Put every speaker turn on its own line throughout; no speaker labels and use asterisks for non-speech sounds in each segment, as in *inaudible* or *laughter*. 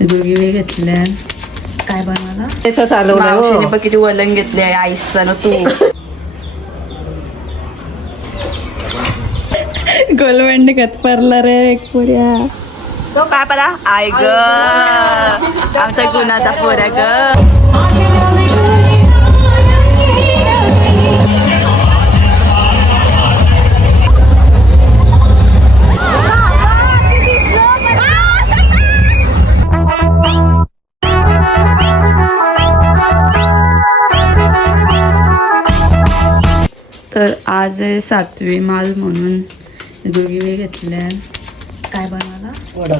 वेळ घेतल्या काय बनवायला
त्याचं चालवलं
मावशीने
हो.
बघ किती वलन घेतले आईचा ना तू. *laughs* गोलवंडी गत परला रे एक पुऱ्या तो काय पला आय ग. आमचा गुणाचा पोऱ्या ग. तर आज आहे सातवी माल म्हणून. दोघी घेतल्या. काय बनवायला?
वडा.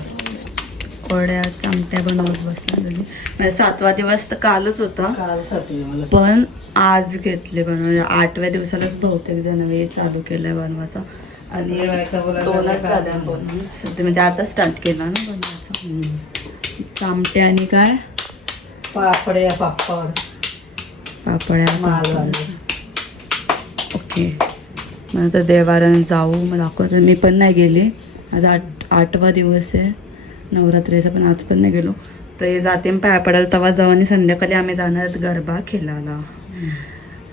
कोड्या चमट्या बनवत बसल्या दोघी. म्हणजे सातवा दिवस तर कालच होता.
काल सातवी मला.
पण आज घेतले बनवायला आठव्या दिवसालाच बहुतेक जण वेळ चालू केलाय बनवायचा. आणि दोनच झाल्या सध्या म्हणजे आता स्टार्ट केला ना बनवायचा. चामटे आणि काय?
पापड्या पापड.
पापड्या
माल.
ओके. मग आता देवाऱ्यानं जाऊ मग दाखवतो मी पण नाही गेले. आज आठ आठवा दिवस आहे. नवरात्रीचा पण आज पण नाही गेलो. तर हे जाते पाया पडायला तेव्हा जाऊ आणि संध्याकाळी आम्ही जाणार आहेत गरबा खेळायला.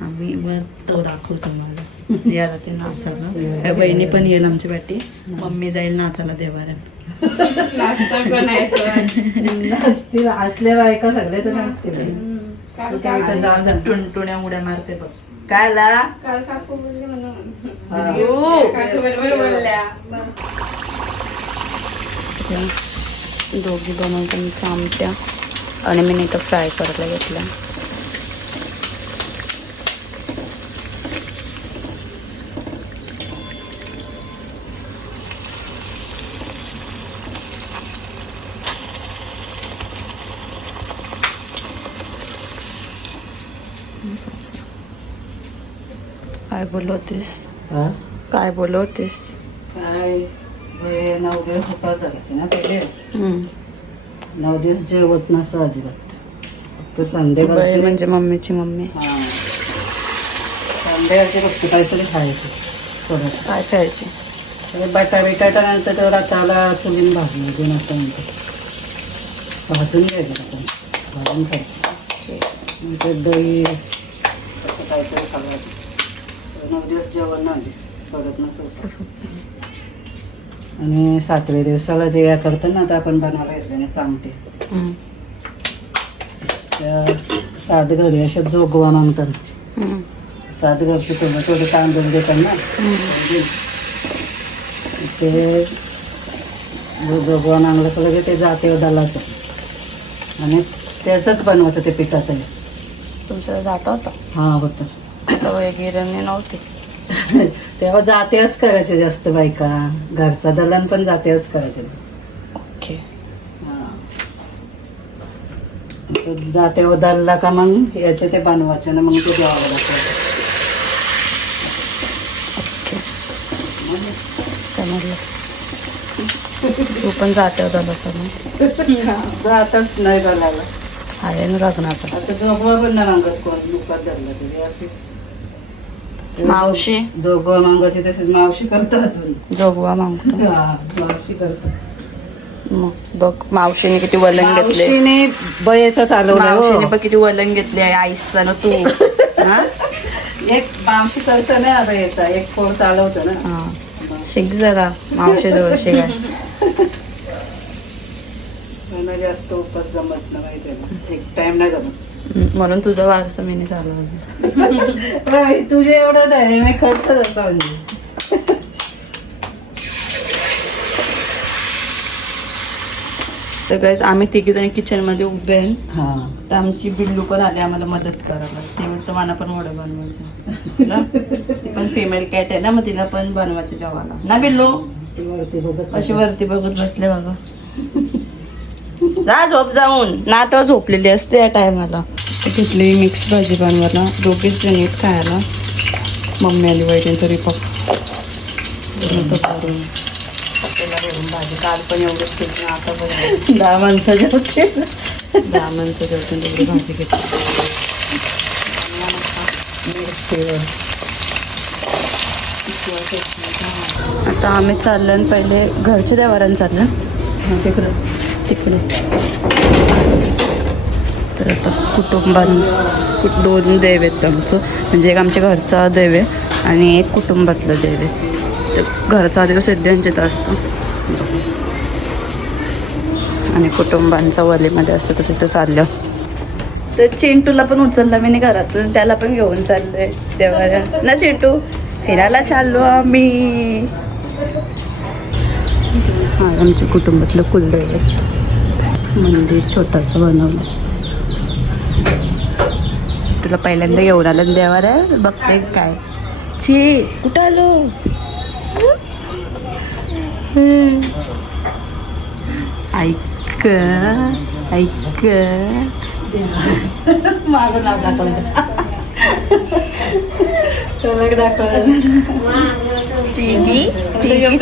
आम्ही मग तो दाखवतो मला याला ते नाचायला. बहिणी पण येईल आमची पाठी मम्मी जाईल नाचायला देवाऱ्यात.
असल्या बायका सगळे तर
जाऊन टुणटुण्या उड्या मारते बघ. काय ला
हा.
दोघी बनवतो चामट्या आणि मी नाही तर फ्राय करायला घेतल्या. काय बोलवतेस? काय बोलवतेस?
काय? नऊ दिवस उपास धरायचे ना पहिले. नऊ दिवस जेवत नसं अजिबात. फक्त
बाई
संध्याकाळचे
म्हणजे मम्मीची मम्मी.
हा. संध्याकाळचे फक्त काहीतरी खायचं थोडंसं.
काय खायची?
बटा बिटाटा नंतर तर रताला चुलीन भाजून दोन असं म्हणतो भाजून घ्यायचं आपण भाजून खायचं. ते दही काहीतरी खायचं. नऊ दिवस जेवण ना सोडत आणि सातव्या दिवसाला ते या करतो ना आता आपण बनवायला घेतल्याने चामटे
हम्म.
त्या सात घरी अशा जोगवा मागतात. सात घरचे थोडं थोडं तांदूळ देतात ना. ते जोगवा मागलं तर लगे ते जाते दलाचं आणि त्याचंच बनवायचं ते पिठाचं.
तुमच्या जाता होता
हा होतं
तेव्हा गिरणी नव्हती. *laughs*
तेव्हा जातेच करायचे जास्त बायका. घरचा दलन पण जातेच करायचे.
ओके.
जाते दलला का मग? याचे ते बनवायचे ना मग ते द्यावं लागतं.
समजलं. तू पण जाते ना
जातच नाही दलाला.
आहे ना लग्नाचा.
आता पण नाही मागत कोण? दुपार धरला तरी असे
मावशी.
जोगवा मागायची तसेच मावशी करतात अजून.
जोगवा मागतो.
हा, मावशी करतात.
मग बघ मावशीने किती वलन घेतले.
मावशीने बयेचं चालवलं
मावशीने
हो.
बघ किती वलन घेतले आईचा ना तू. *laughs* हा?
एक मावशी करतं ना आता याचा एक फोड चालवतो ना.
हा. शिक जरा मावशी जवळ शिकाय
मला जास्त उपास जमत नाही माहिती आहे ना. एक टाइम नाही जमत.
म्हणून तुझं वारसा मी चालवलं. *laughs*
तुझे एवढं नाही मी तसं म्हणजे
तर guys, आम्ही तिघी जणी किचनमध्ये उभे आहे.
हा.
तर आमची बिल्लू पण आली आम्हाला मदत करायला. ती म्हणतो मला पण वडं बनवायचं ना? ती पण फिमेल कॅट आहे ना मग तिला पण बनवायचं जेवायला. ना बिल्लू? अशी वरती बघत बसले बघा. जा झोप जाऊन. ना तर झोपलेली असते या टायमाला. घेतली मिक्स भाजी बनवायला. दोघीच जणीत खायला. मम्मी आली वैद्य तरी फक्त भाजी. काल पण एवढंच ना आता बघ
दहा माणसं जेवते
दहा माणसं जेवतील तेवढी भाजी घेतली. आता आम्ही चाललं पहिले घरच्या देवाऱ्यानं चाललं
तिकडं.
तिकडे. तर आता कुटुंबां दोन देव आहेत आमचं. म्हणजे एक आमच्या घरचा देव आहे आणि एक कुटुंबातलं देव आहे. तर घरचा देव सिद्धांचित असतो. आणि कुटुंबांचा वलीमध्ये असतं तर तिथं चाललं. तर चिंटूला पण उचलला मी घरातून. त्याला पण घेऊन चाललोय देवाला. ना चिंटू फिरायला चाललो आम्ही. हा आमच्या कुटुंबातलं कुलदैवत. मंदिर छोटंसं बनवलं. तुला पहिल्यांदा घेऊन आलं देवाला? बघते काय. ची कुठं आलो? हम्म. ऐक ऐक.
माझं नाव
चिंगी चिंगी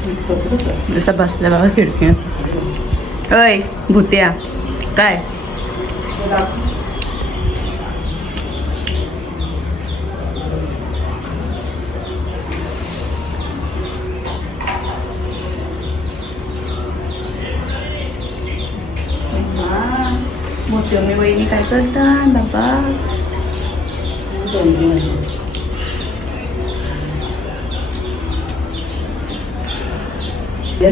जसं बसलं बाबा खिडकी अय भूत्या काय मोठी मी वहिनी काय करता बाबा
दोन तीन वर्ष. राहू दे खरं असं. करते नंतर.
तो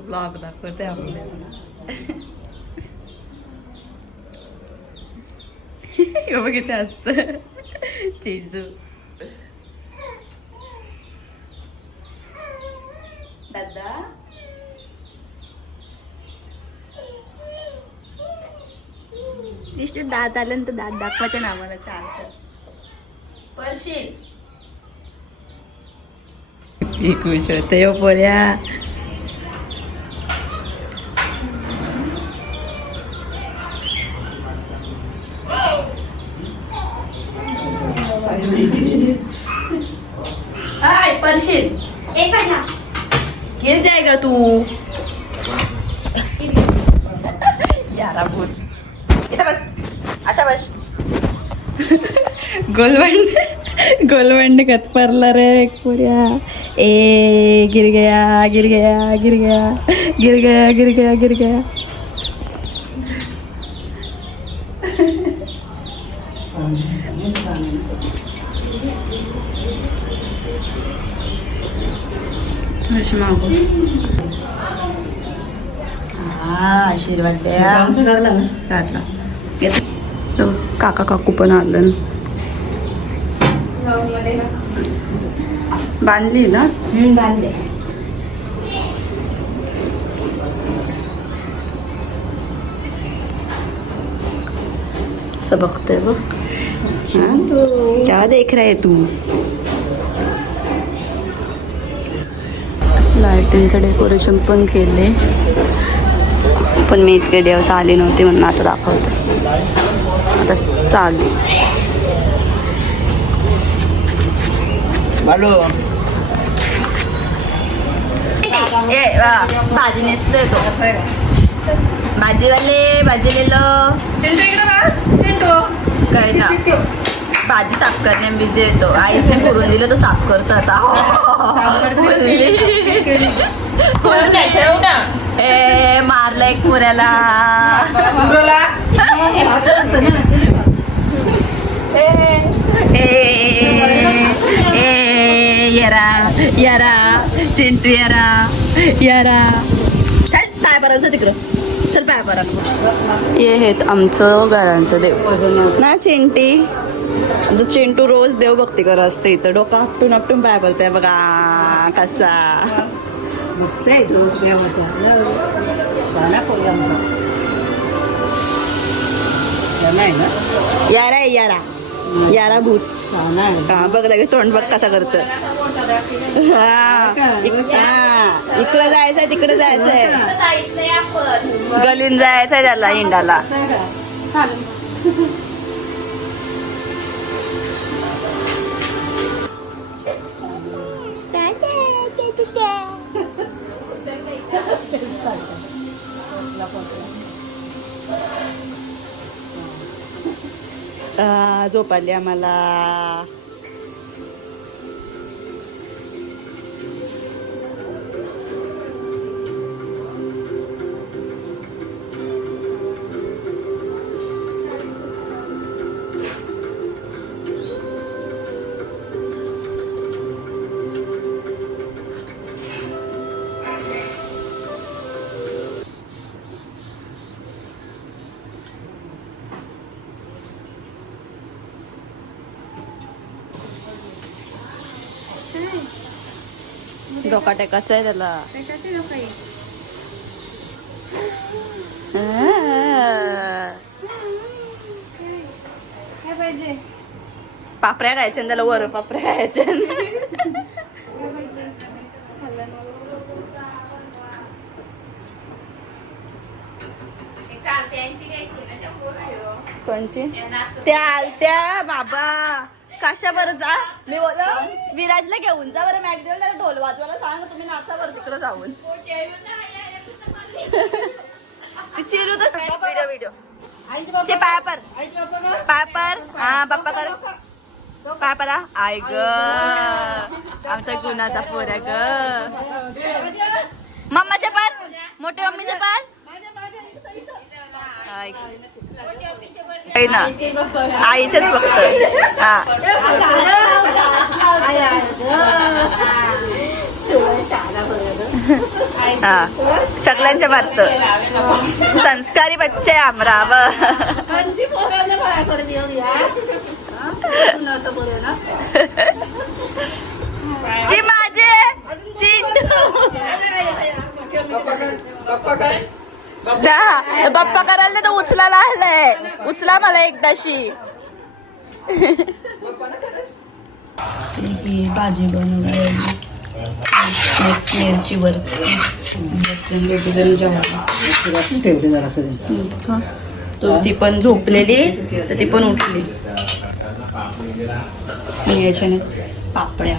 ब्लॉग दाखवते आपल्याला हे बघ इथे असत. चिजू. दादा. दिसते दात आल्यानंतर दात दाखवायच्या ना आम्हाला चार चार पळशील. एक विषय. ते हो पोऱ्या आय पळशील गिर जाएगा तू यारा भूत इथं बस अशा बस गोलवंड. गोलवंड कत परला रे एक पुऱ्या. ए गिर गया गिर गया गिर गया गिर गया गिर गया गिर गया थोडीशी मागू हा आशीर्वाद द्या. काका काकू पण आलं. बांधली ना?
बांधले.
असं बघतोय बघ? क्या देख रहा है तू? लाईटिंगचं डेकोरेशन पण केले पण मी इतके दिवस आले नव्हते म्हणून आता दाखवते. आता चालू.
बालू.
ए वा, भाजी नेसतोय तो. भाजीवाले भाजी लिहिलं
चिंटू इकडे
काय ना. भाजी साफ करणे बिझी येतो आईसने पुरून दिलं तर साफ करतो आता ए मारलं एक पुऱ्याला? ए ए येरा येरा चिंटू येरा येरा. चल पाय बरायचं तिकडं. चल पाय बरा हे आमचं घरांचं देव. ना चिंटी? जो चिंटू रोज देवभक्ती करत असते इथं. डोकं आपटून आपटून पाय पडतंय बघा कसा. यारा यारा. यारा भूत. हा बघ लगेच तोंड बघ कसा करत इक-. इकडं जायचंय तिकडं जायचंय. गलीन जायचंय त्याला हिंडाला झोप आली आम्हाला. डोका टेकाचा आहे त्याला. पापऱ्या खायच्या आणि त्याला वर पापऱ्या खायच्या. कोणची? त्या त्या बाबा. कशा बरं जा. मी बोल विराजला घेऊन जा बरं मॅगडीवर त्याला ढोल वाजवायला सांग तुम्ही नाचा बरं तिकडे जाऊन. ती चिरू तर व्हिडिओ व्हिडिओ पाय पर. पाय पर. हा पप्पा कर. पाय परा. आय ग. आमचा गुणाचा पोऱ्या ग. मम्माचे पार. मोठे मम्मीचे. आहे ना. आईचेच फक्त. हा. हा. सगळ्यांच्या बात. संस्कारी बच्चे आमराव. जी माझे. चिंटू. बाप्पा करायला तर उचलायला आलाय उचला मला एकदाशी. भाजी बनवली. तो ती पण झोपलेली तर ती पण उठली. याच्याने पापड्या.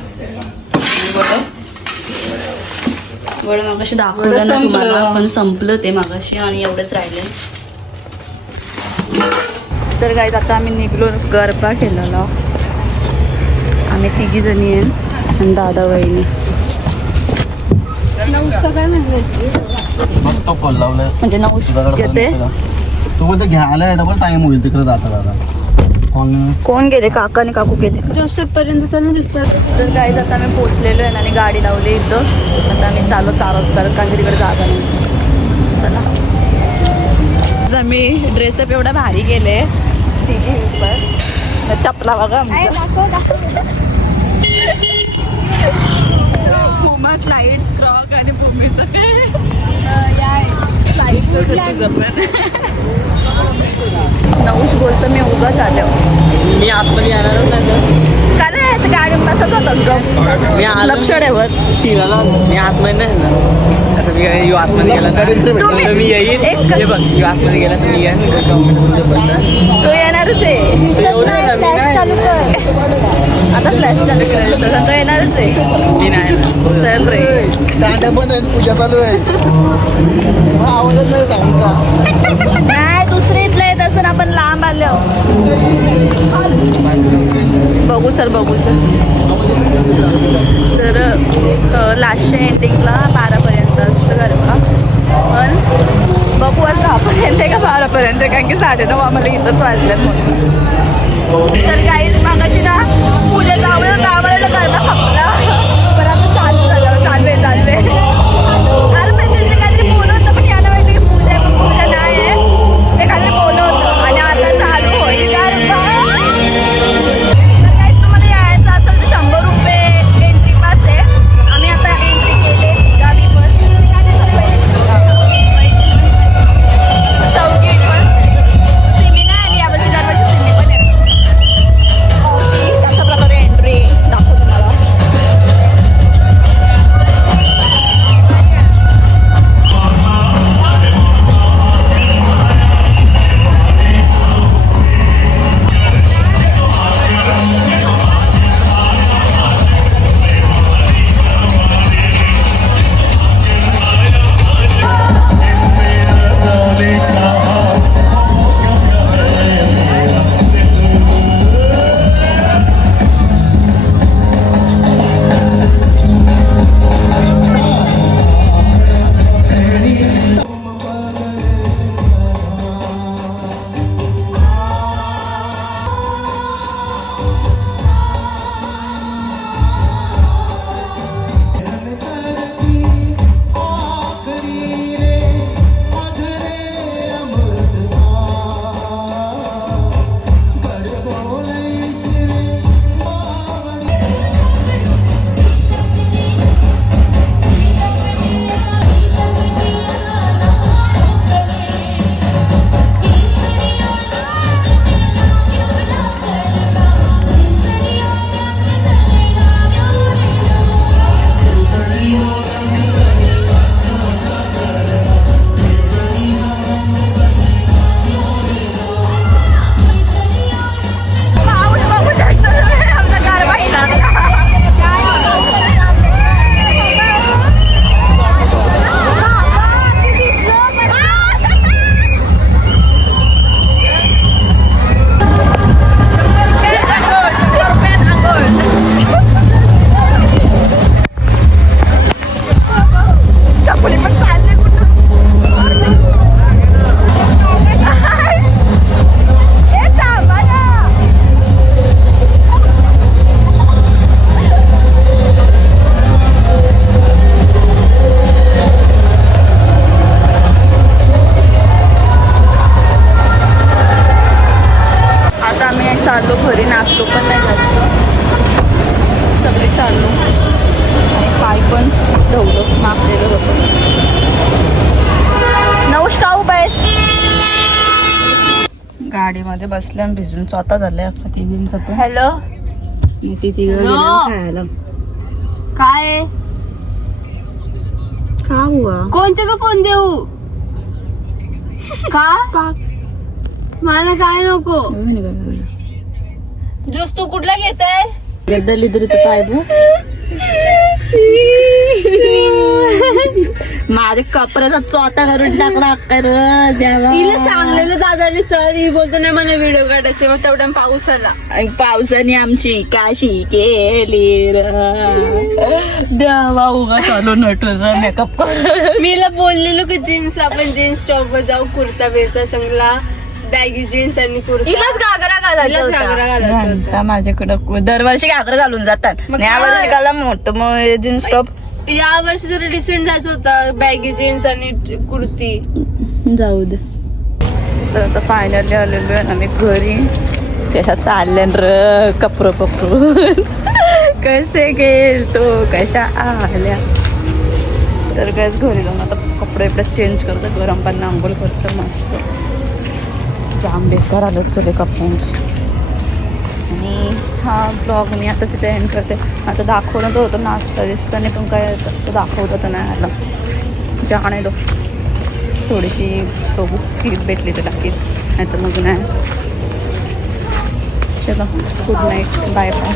वडं मागाशी दाखवलं ना
संपलं.
तुम्हाला पण संपलं ते मागाशी आणि एवढंच राहिले. तर काय आता आम्ही निघलो गरबा केलेला आम्ही तिघी जणी आहे आणि दादा वहिनी. म्हणजे नऊ येते.
तू बोलतो घ्यायला डबल टाइम होईल तिकडे जाता दादा
कोण? गेले? काका आणि काकू गेले. जोसेफ पर्यंत चालू तर काय आता आम्ही पोहोचलेलो आहे आणि गाडी लावली इथं. आता आम्ही चालत चालत चालत कारण की तिकडे जागा नाही. चला. आम्ही ड्रेसअप एवढा भारी गेले तिघी चपला बघा पुमा स्लाइड्स क्रॉक आणि पुमीचं. नऊश बोलतो मी उगाच आले.
मी आतमध्ये येणार
का नाही याचं गाडी बसत होतं ग.
मी आलो.
लक्ष ठेवत.
फिरायला मी आतमध्ये नाही येणार. आता मी यू आतमध्ये गेला ना?
तुम्ही-
तर मी येईल.
एक-
हे बघ यू आतमध्ये गेला तर मी येईन.
तो येणारच आहे.
नाही फ्लॅश चालू
करायचं तसा तो येणारच आहे.
मी नाही येणार.
चल रे.
दांड्या पण आहेत पूजा चालू आहे. आवाजच नाही सांगता
नाही दुसरे इथलं येत असं आपण लांब आलो. बघू चल बघू चल. तर लास्टच्या एंडिंगला बारापर्यंत असतं गरबा. पण बघू आज दहापर्यंत आहे का बारापर्यंत आहे, कारण की साडेनऊ आम्हाला इथंच वाजल्यात म्हणून. तर काहीच गाडीमध्ये बसल्या भिजून स्वतः झाल्या तिघींचं
हॅलो?
ती तिघं खायला.
काय
का हुआ
कोणचे का फोन देऊ? का? मला काय नको? ज्यूस तू कुठला घेत आहे
गड्डा लिदरीचं भू *laughs* माझ्या कपड्याचा चोता करून टाकला
तिला सांगलेलं दादाने चल ही बोलतो नाही मला व्हिडिओ काढायचे. मग तेवढ्या पाऊस आला.
आणि पावसाने आमची काशी केली र. देवा उगा चालू नटून मेकअप कर
मीला बोललेलो की जीन्स आपण जीन्स टॉप वर जाऊ कुर्ता बिरता चांगला. बॅगी जीन्स आणि कुर्ता
घागरा
घागरा घालायचा होता.
घंटा माझ्याकडं दरवर्षी घागर घालून जातात.
मग
या
काय?
वर्षी घाला मोठं मग जीन्स टॉप.
या वर्षी जरा डिसेंट जायचं होतं बॅगी जीन्स आणि कुर्ती.
जाऊ दे. तर आता फायनली आलेलो आहे आम्ही घरी. कशा चालल्या र कपरो कपरो *laughs* कसे गेल तो कशा आल्या. तर कायच घरी जाऊन आता कपडे बिपडे चेंज करतो. गरम पाणी आंघोळ करतो मस्त. जाम बेकार आलं चले कप्प्यांचे आणि हा ब्लॉग मी आता तिथे एंड करते. आता दाखवणं तर होतं नाचता नाही पण काय तो दाखवतं तर नाही आला जाणे दो थोडीशी बघू फीस भेटली तर टाकीत नाही तर मग नाही. चला गुड नाईट बाय बाय